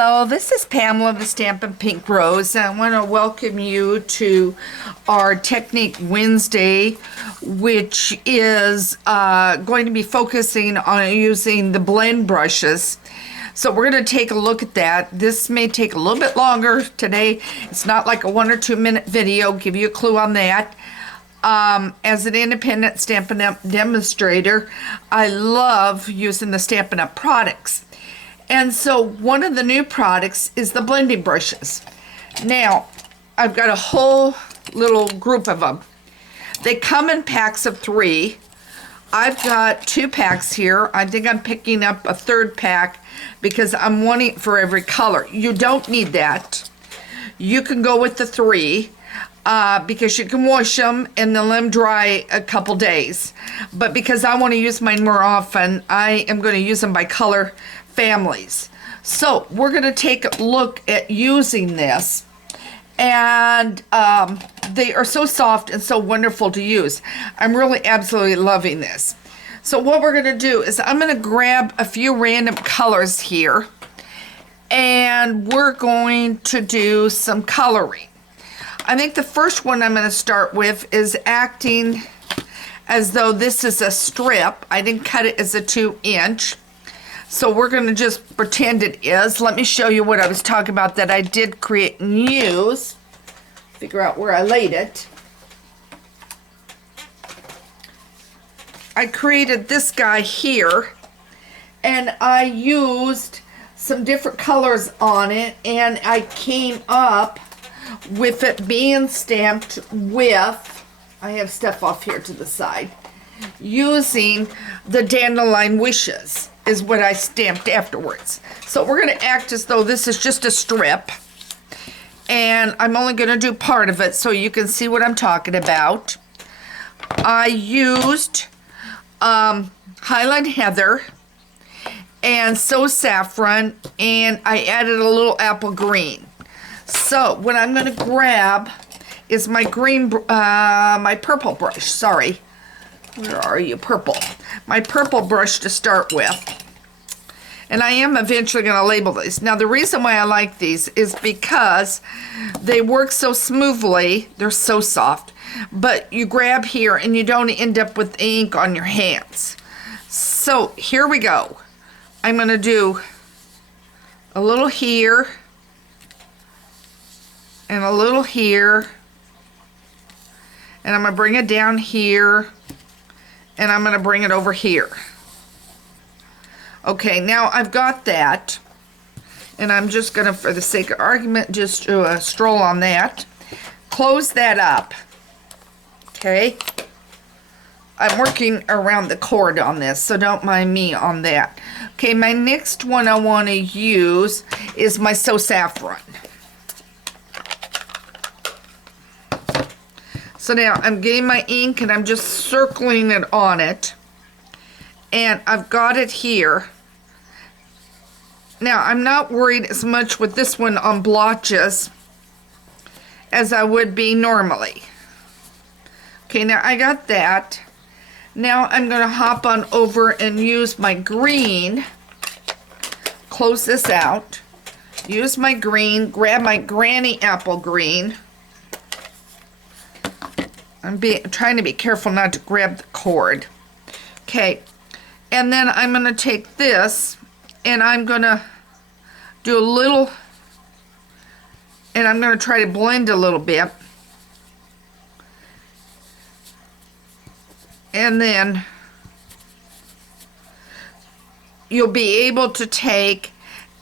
Hello, this is Pamela the Stampin' Pink Rose. I want to welcome you to our Technique Wednesday, which is going to be focusing on using the blend brushes. So we're going to take a look at that. This may take a little bit longer today. It's not like a 1 or 2 minute video. Give you a clue on that. As an independent Stampin' Up demonstrator, I love using the Stampin' Up products. And so one of the new products is the blending brushes. Now, I've got a whole little group of them. They come in packs of 3. I've got 2 packs here. I think I'm picking up a 3rd pack because I'm wanting it for every color. You don't need that. You can go with the 3 because you can wash them and then let them dry a couple days. But because I want to use mine more often, I am going to use them by color families. So we're going to take a look at using this, and they are so soft and so wonderful to use. I'm really absolutely loving this. So what we're going to do is I'm going to grab a few random colors here, and we're going to do some coloring. I think the first one I'm going to start with is acting as though this is a strip. I didn't cut it as a 2-inch. So we're going to just pretend it is. Let me show you what I was talking about that I did create and use. Figure out where I laid it. I created this guy here, and I used some different colors on it, and I came up with it being stamped with, I have stuff off here to the side, using the Dandelion Wishes is what I stamped afterwards. So we're going to act as though this is just a strip, and I'm only going to do part of it so you can see what I'm talking about. I used Highland Heather and So Saffron, and I added a little apple green. So what I'm going to grab is my my purple brush. Sorry. Where are you? Purple. My purple brush to start with. And I am eventually going to label these. Now, the reason why I like these is because they work so smoothly. They're so soft. But you grab here and you don't end up with ink on your hands. So, here we go. I'm going to do a little here and a little here. And I'm going to bring it down here. And I'm going to bring it over here. Okay, now I've got that. And I'm just going to, for the sake of argument, just stroll on that. Close that up. Okay. I'm working around the cord on this, so don't mind me on that. Okay, my next one I want to use is my So Saffron. So now I'm getting my ink and I'm just circling it on it. And I've got it here. Now I'm not worried as much with this one on blotches as I would be normally. Okay, now I got that. Now I'm going to hop on over and use my green. Close this out. Use my green. Grab my Granny Apple Green. I'm trying to be careful not to grab the cord. Okay, and then I'm going to take this and I'm going to do a little, and I'm going to try to blend a little bit. And then you'll be able to take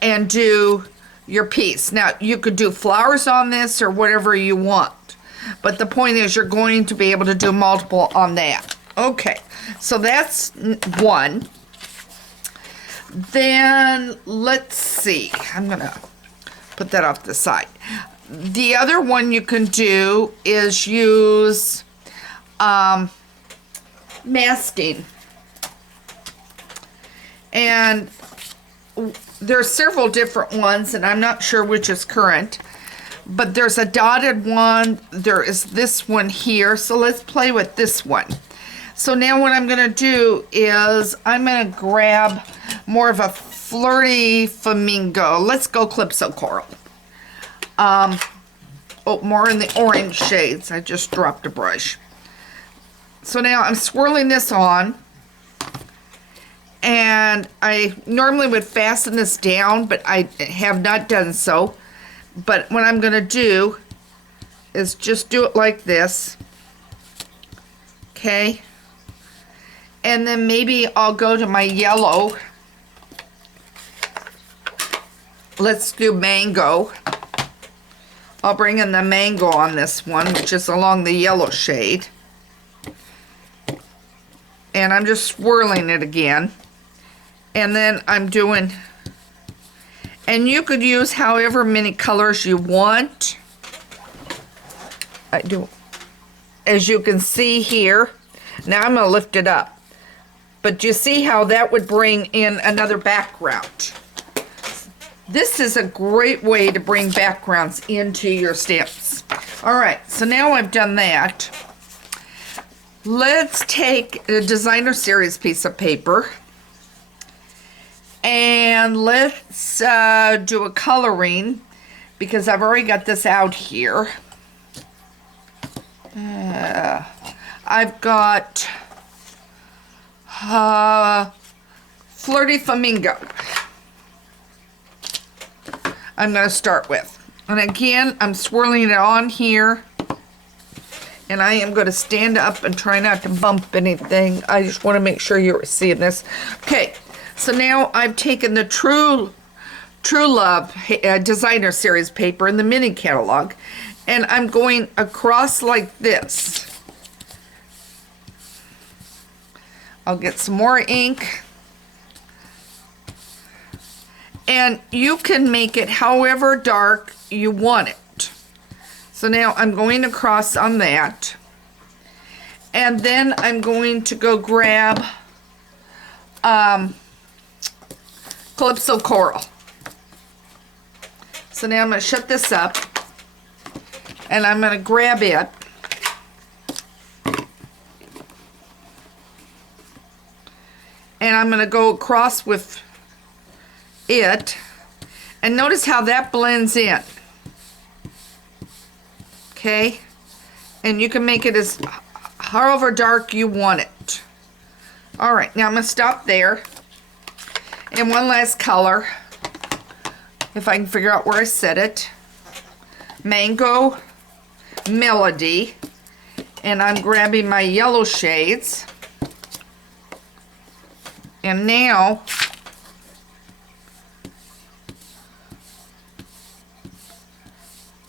and do your piece. Now, you could do flowers on this or whatever you want. But the point is you're going to be able to do multiple on that. Okay, so that's one. Then, let's see. I'm going to put that off the side. The other one you can do is use masking. And there are several different ones, and I'm not sure which is current. But there's a dotted one. There is this one here. So let's play with this one. So now what I'm going to do is I'm going to grab more of a Flirty Flamingo. Let's go Calypso Coral. Oh, more in the orange shades. I just dropped a brush. So now I'm swirling this on. And I normally would fasten this down, but I have not done so. But what I'm going to do is just do it like this. Okay. And then maybe I'll go to my yellow. Let's do mango. I'll bring in the mango on this one, which is along the yellow shade. And I'm just swirling it again. And then I'm doing, and you could use however many colors you want. I do, as you can see here. Now I'm going to lift it up. But you see how that would bring in another background. This is a great way to bring backgrounds into your stamps. All right, so now I've done that. Let's take a designer series piece of paper. And let's do a coloring, because I've already got this out here. I've got Flirty Flamingo. I'm going to start with. And again, I'm swirling it on here. And I am going to stand up and try not to bump anything. I just want to make sure you're seeing this. Okay. So now I've taken the True Love designer series paper in the mini catalog, and I'm going across like this. I'll get some more ink, and you can make it however dark you want it. So now I'm going across on that, and then I'm going to go grab Calypso Coral. So now I'm going to shut this up, and I'm going to grab it, and I'm going to go across with it, and notice how that blends in. Okay, and you can make it as however dark you want it. All right, now I'm going to stop there. And one last color, if I can figure out where I set it. Mango Melody. And I'm grabbing my yellow shades. And now,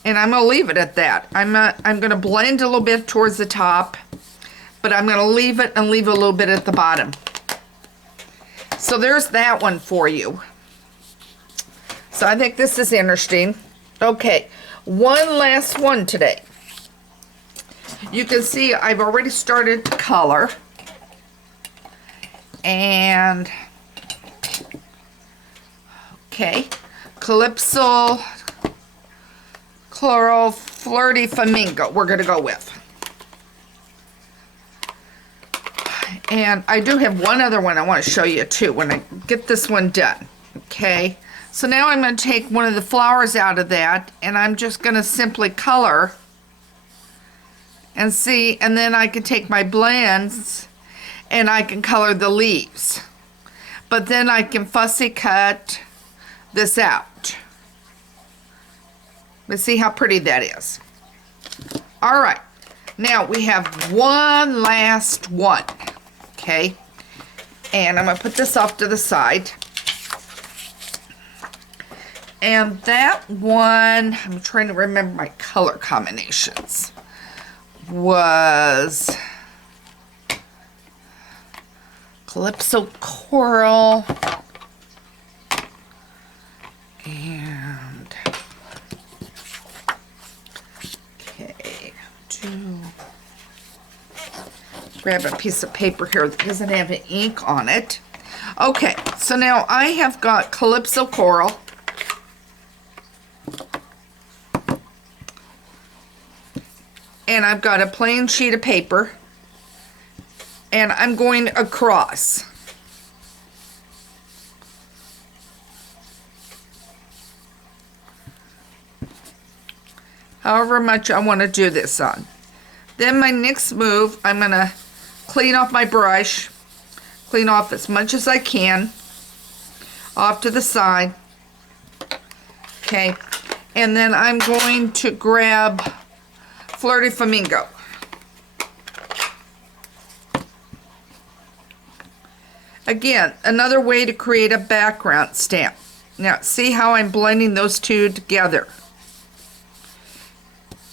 and I'm going to leave it at that. I'm going to blend a little bit towards the top, but I'm going to leave it and leave a little bit at the bottom. So there's that one for you. So I think this is interesting. Okay, one last one today. You can see I've already started to color. And, okay, Calypso Coral Flirty Flamingo we're going to go with. And I do have one other one I want to show you too when I get this one done. Okay, so now I'm going to take one of the flowers out of that, and I'm just going to simply color and see, and then I can take my blends and I can color the leaves. But then I can fussy cut this out. Let's see how pretty that is. All right, now we have one last one. Okay, and I'm going to put this off to the side. And that one, I'm trying to remember my color combinations, was Calypso Coral and, okay, grab a piece of paper here that doesn't have any ink on it. Okay, so now I have got Calypso Coral. And I've got a plain sheet of paper. And I'm going across. however much I want to do this on. Then my next move, I'm going to clean off my brush, clean off as much as I can, off to the side. Okay, and then I'm going to grab Flirty Flamingo. Again, another way to create a background stamp. Now, see how I'm blending those two together.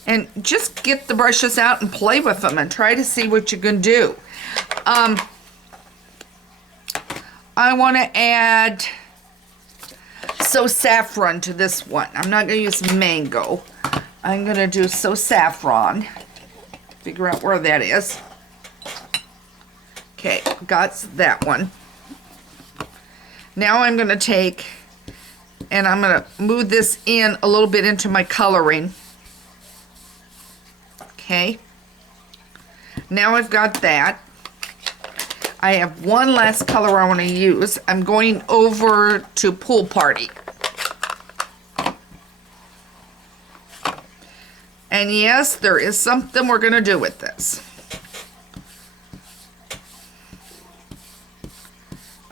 And just get the brushes out and play with them and try to see what you can do. I want to add So Saffron to this one. I'm not going to use mango. I'm going to do So Saffron. Figure out where that is. Okay, got that one. Now I'm going to take, and I'm going to move this in a little bit into my coloring. Okay. Now I've got that. I have one last color I want to use. I'm going over to Pool Party. And yes, there is something we're going to do with this.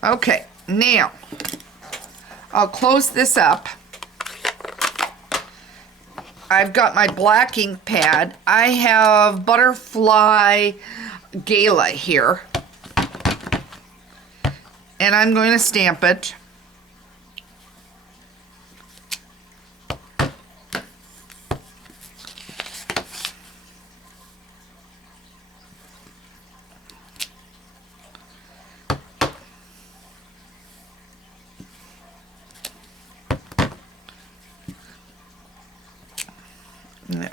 Okay, now I'll close this up. I've got my black ink pad. I have Butterfly Gala here. And I'm going to stamp it.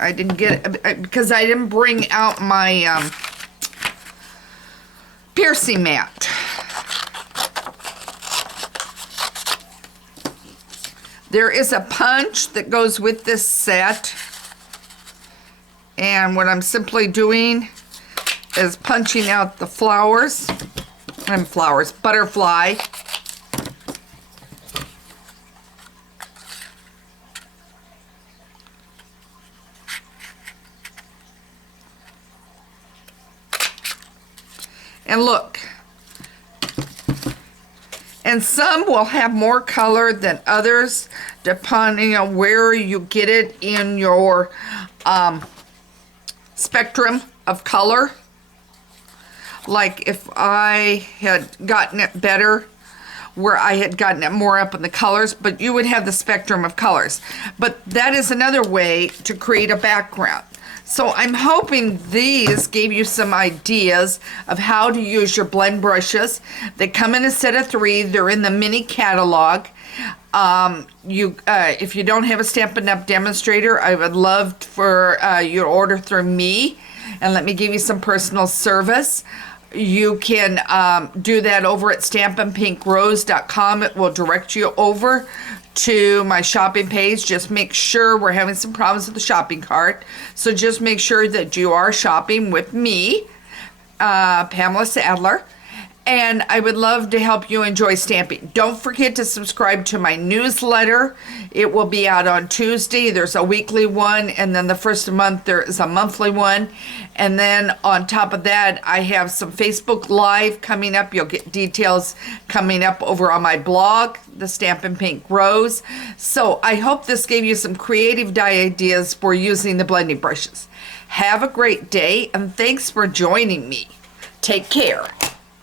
I didn't get it because I didn't bring out my piercing mat. There is a punch that goes with this set, and what I'm simply doing is punching out the butterfly. And look, and some will have more color than others, depending on where you get it in your spectrum of color. Like if I had gotten it better, where I had gotten it more up in the colors, but you would have the spectrum of colors. But that is another way to create a background. So I'm hoping these gave you some ideas of how to use your blend brushes. They come in a set of 3. They're in the mini catalog. If you don't have a Stampin' Up! Demonstrator, I would love for you to order through me and let me give you some personal service. You can do that over at stampinpinkrose.com. It will direct you over to my shopping page. Just make sure, we're having some problems with the shopping cart, so just make sure that you are shopping with me, Pamela Sadler, and I would love to help you enjoy stamping. Don't forget to subscribe to my newsletter. It will be out on Tuesday. There's a weekly one, and then the first of the month there is a monthly one. And then on top of that, I have some Facebook Live coming up. You'll get details coming up over on my blog, the Stampin' Pink Rose. So I hope this gave you some creative ideas for using the blending brushes. Have a great day, and thanks for joining me. Take care.